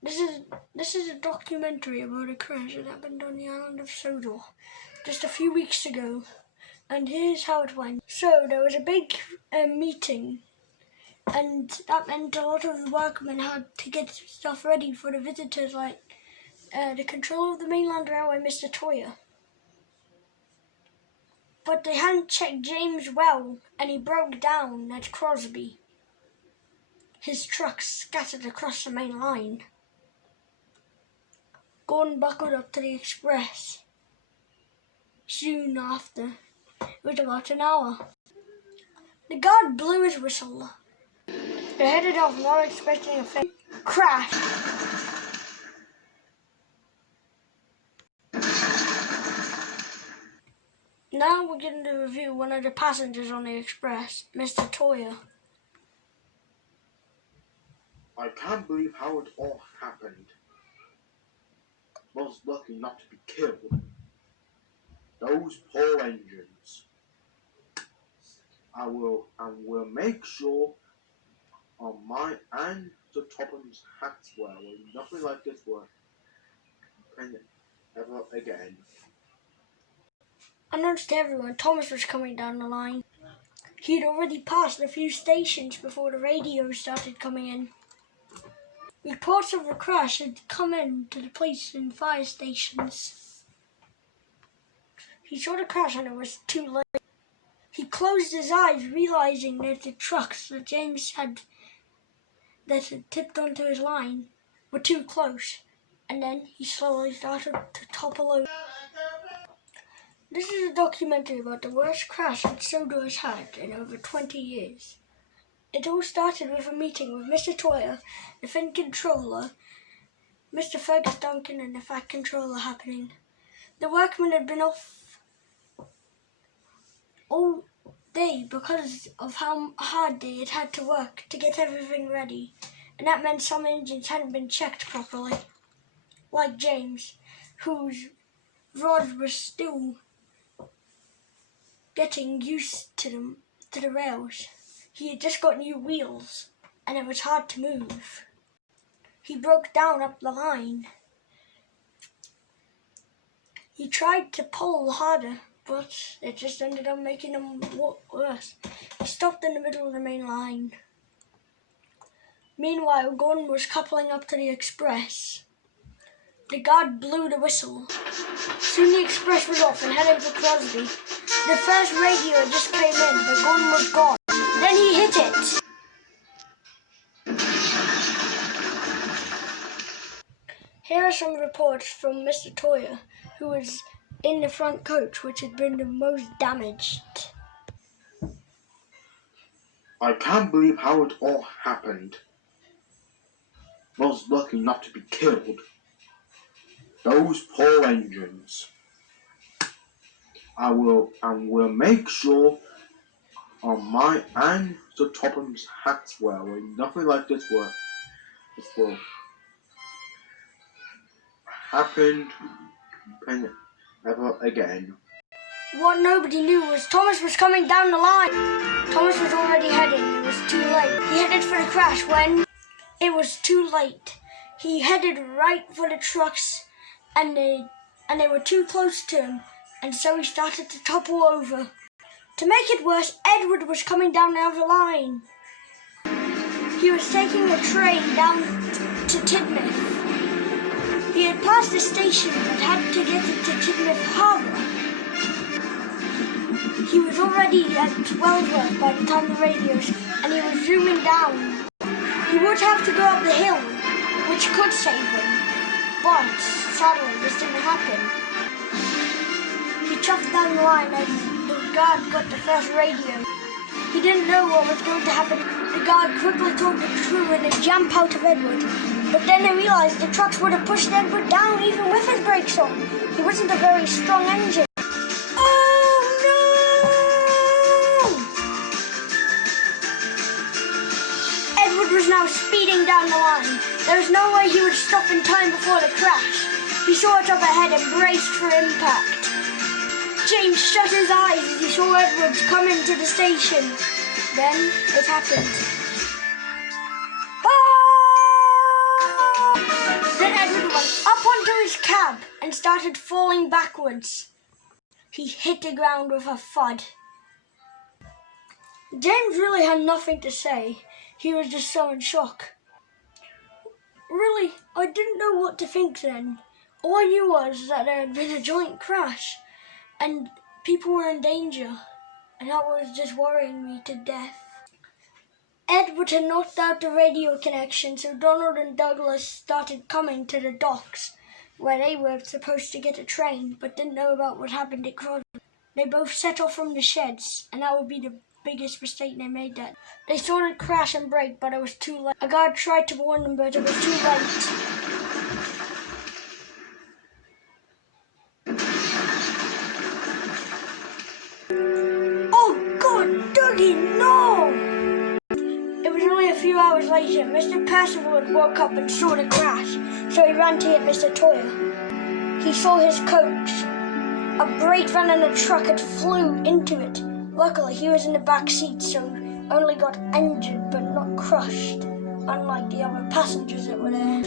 This is a documentary about a crash that happened on the island of Sodor just a few weeks ago, and here's how it went. So there was a big meeting, and that meant a lot of the workmen had to get stuff ready for the visitors, like the controller of the mainland railway, Mr. Toyer. But they hadn't checked James well, and he broke down at Crosby. His trucks scattered across the main line. Gordon buckled up to the express. Soon after, it was about an hour. The guard blew his whistle. They headed off, not expecting a fake crash. Now we're going to review one of the passengers on the express, Mr. Toyer. I can't believe how it all happened. Was lucky not to be killed. Those poor engines. I will make sure on my and the Topham's hats will nothing like this will happen ever again. Announced to everyone, Thomas was coming down the line. He had already passed a few stations before the radio started coming in. Reports of the crash had come in to the police and fire stations. He saw the crash and it was too late. He closed his eyes, realizing that the trucks that James had tipped onto his line were too close, and then he slowly started to topple over. This is a documentary about the worst crash that Sodor has had in over 20 years. It all started with a meeting with Mr. Toyer, the Finn controller, Mr. Fergus Duncan and the Fat controller happening. The workmen had been off all day because of how hard they had to work to get everything ready, and that meant some engines hadn't been checked properly. Like James, whose rods were still getting used to the rails. He had just got new wheels, and it was hard to move. He broke down up the line. He tried to pull harder, but it just ended up making him worse. He stopped in the middle of the main line. Meanwhile, Gordon was coupling up to the express. The guard blew the whistle. Soon the express was off and headed for Crosby. The first radio just came in, but Gordon was gone. Then he hit it. Here are some reports from Mr. Toyer, who was in the front coach, which had been the most damaged. I can't believe how it all happened. Was lucky not to be killed. Those poor engines. I will make sure on my and the Topham's hats will nothing like this will happen ever again. What nobody knew was Thomas was coming down the line. Thomas was already heading. It was too late. He headed for the crash when it was too late. He headed right for the trucks, and they were too close to him, and so he started to topple over. To make it worse, Edward was coming down the other line. He was taking a train down to Tidmouth. He had passed the station but had to get it to Tidmouth Harbour. He was already at Wellsworth by the time the radio and he was zooming down. He would have to go up the hill, which could save him, but sadly this didn't happen. He chuffed down the line as the guard got the first radio. He didn't know what was going to happen. The guard quickly told the crew and they jumped out of Edward. But then they realised the trucks would have pushed Edward down even with his brakes on. He wasn't a very strong engine. Oh no! Edward was now speeding down the line. There was no way he would stop in time before the crash. He saw it up ahead and braced for impact. James shut his eyes as he saw Edward come into the station. Then it happened. Ah! and started falling backwards. He hit the ground with a thud. James really had nothing to say. He was just so in shock. Really, I didn't know what to think then. All I knew was that there had been a giant crash and people were in danger, and that was just worrying me to death. Edward had knocked out the radio connection, so Donald and Douglas started coming to the docks where they were supposed to get a train but didn't know about what happened at Crosby. They both set off from the sheds, and that would be the biggest mistake they made that. They saw it crash and break, but it was too late. A guard tried to warn them, but it was too late. Oh God, Dougie, no! It was only a few hours later. Mr. Percival had woke up and saw the crash, so he ran to get Mr. Toyer. He saw his coach. A brake van and a truck had flew into it. Luckily, he was in the back seat, so only got injured but not crushed, unlike the other passengers that were there.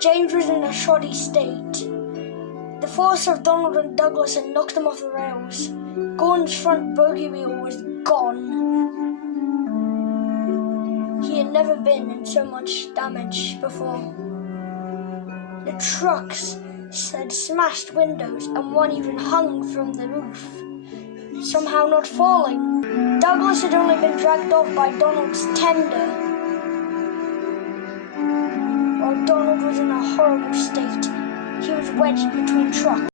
James was in a shoddy state. The force of Donald and Douglas had knocked him off the rails. Gordon's front bogey wheel was gone. He had never been in so much damage before. The trucks had smashed windows, and one even hung from the roof, somehow not falling. Douglas had only been dragged off by Donald's tender, while Donald was in a horrible state. He was wedged between trucks.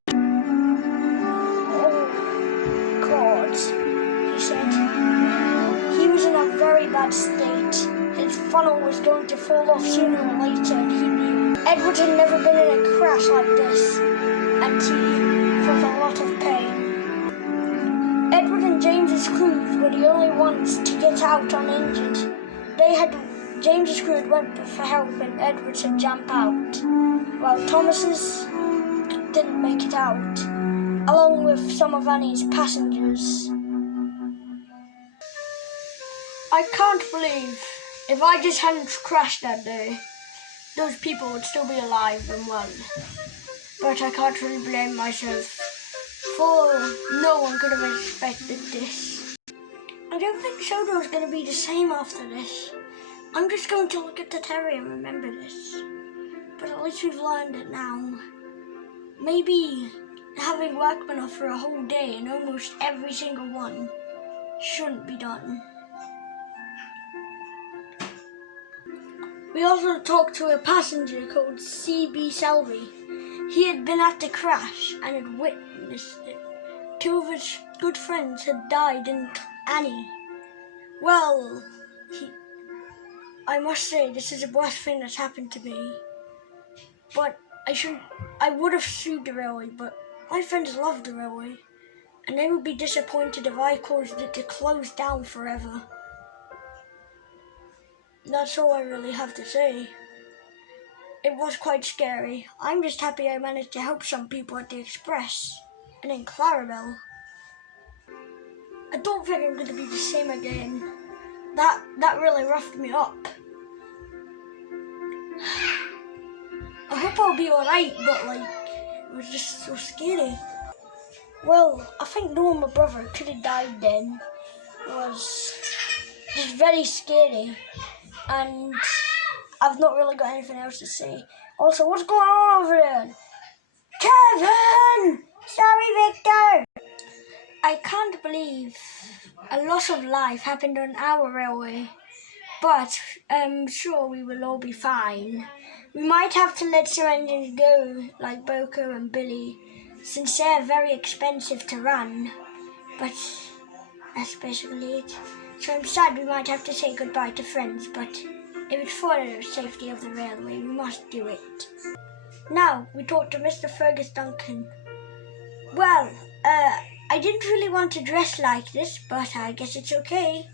Oh God, he said. He was in a very bad state. His funnel was going to fall off sooner or later, and he knew. Edward had never been in a crash like this, and he felt a lot of pain. Edward and James's crews were the only ones to get out uninjured. James's crew had went for help, and Edward's had jumped out, while Thomas's didn't make it out, along with some of Annie's passengers. I can't believe if I just hadn't crashed that day, those people would still be alive and well. But I can't really blame myself, for no one could have expected this. I don't think Sodor's going to be the same after this. I'm just going to look at the terrier and remember this. But at least we've learned it now. Maybe having workmen off for a whole day and almost every single one shouldn't be done. We also talked to a passenger called C.B. Selby. He had been at the crash and had witnessed it. Two of his good friends had died in Annie. Well, I must say this is the worst thing that's happened to me. But I would have sued the railway, but my friends love the railway, and they would be disappointed if I caused it to close down forever. That's all I really have to say. It was quite scary. I'm just happy I managed to help some people at the Express and in Clarabelle. I don't think I'm going to be the same again. That really roughed me up. I hope I'll be alright, but it was just so scary. Well, I think knowing my brother could have died then was just very scary. And I've not really got anything else to say. Also, what's going on over there? Kevin! Sorry, Victor! I can't believe a loss of life happened on our railway. But I'm sure we will all be fine. We might have to let some engines go, like Boko and Billy, since they're very expensive to run. But that's basically it. So I'm sad we might have to say goodbye to friends, but if it's for the safety of the railway, we must do it. Now, we talk to Mr. Fergus Duncan. Well, I didn't really want to dress like this, but I guess it's okay.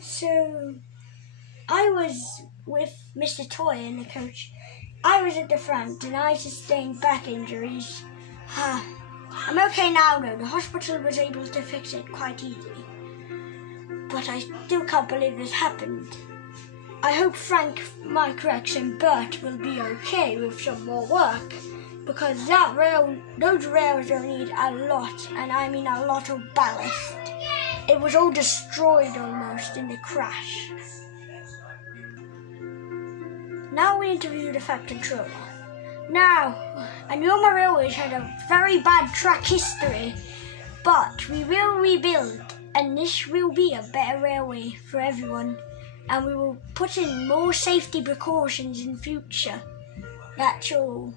So, I was with Mr. Toy in the coach. I was at the front, and I sustained back injuries. I'm okay now, though. The hospital was able to fix it quite easily. But I still can't believe this happened. I hope Frank, Mike, Rex and Bert will be okay with some more work, because those rails will need a lot, and I mean a lot of ballast. It was all destroyed almost in the crash. Now we interview the Fat Controller. Now, I know my railways had a very bad track history, but we will rebuild, and this will be a better railway for everyone, and we will put in more safety precautions in future. That's all.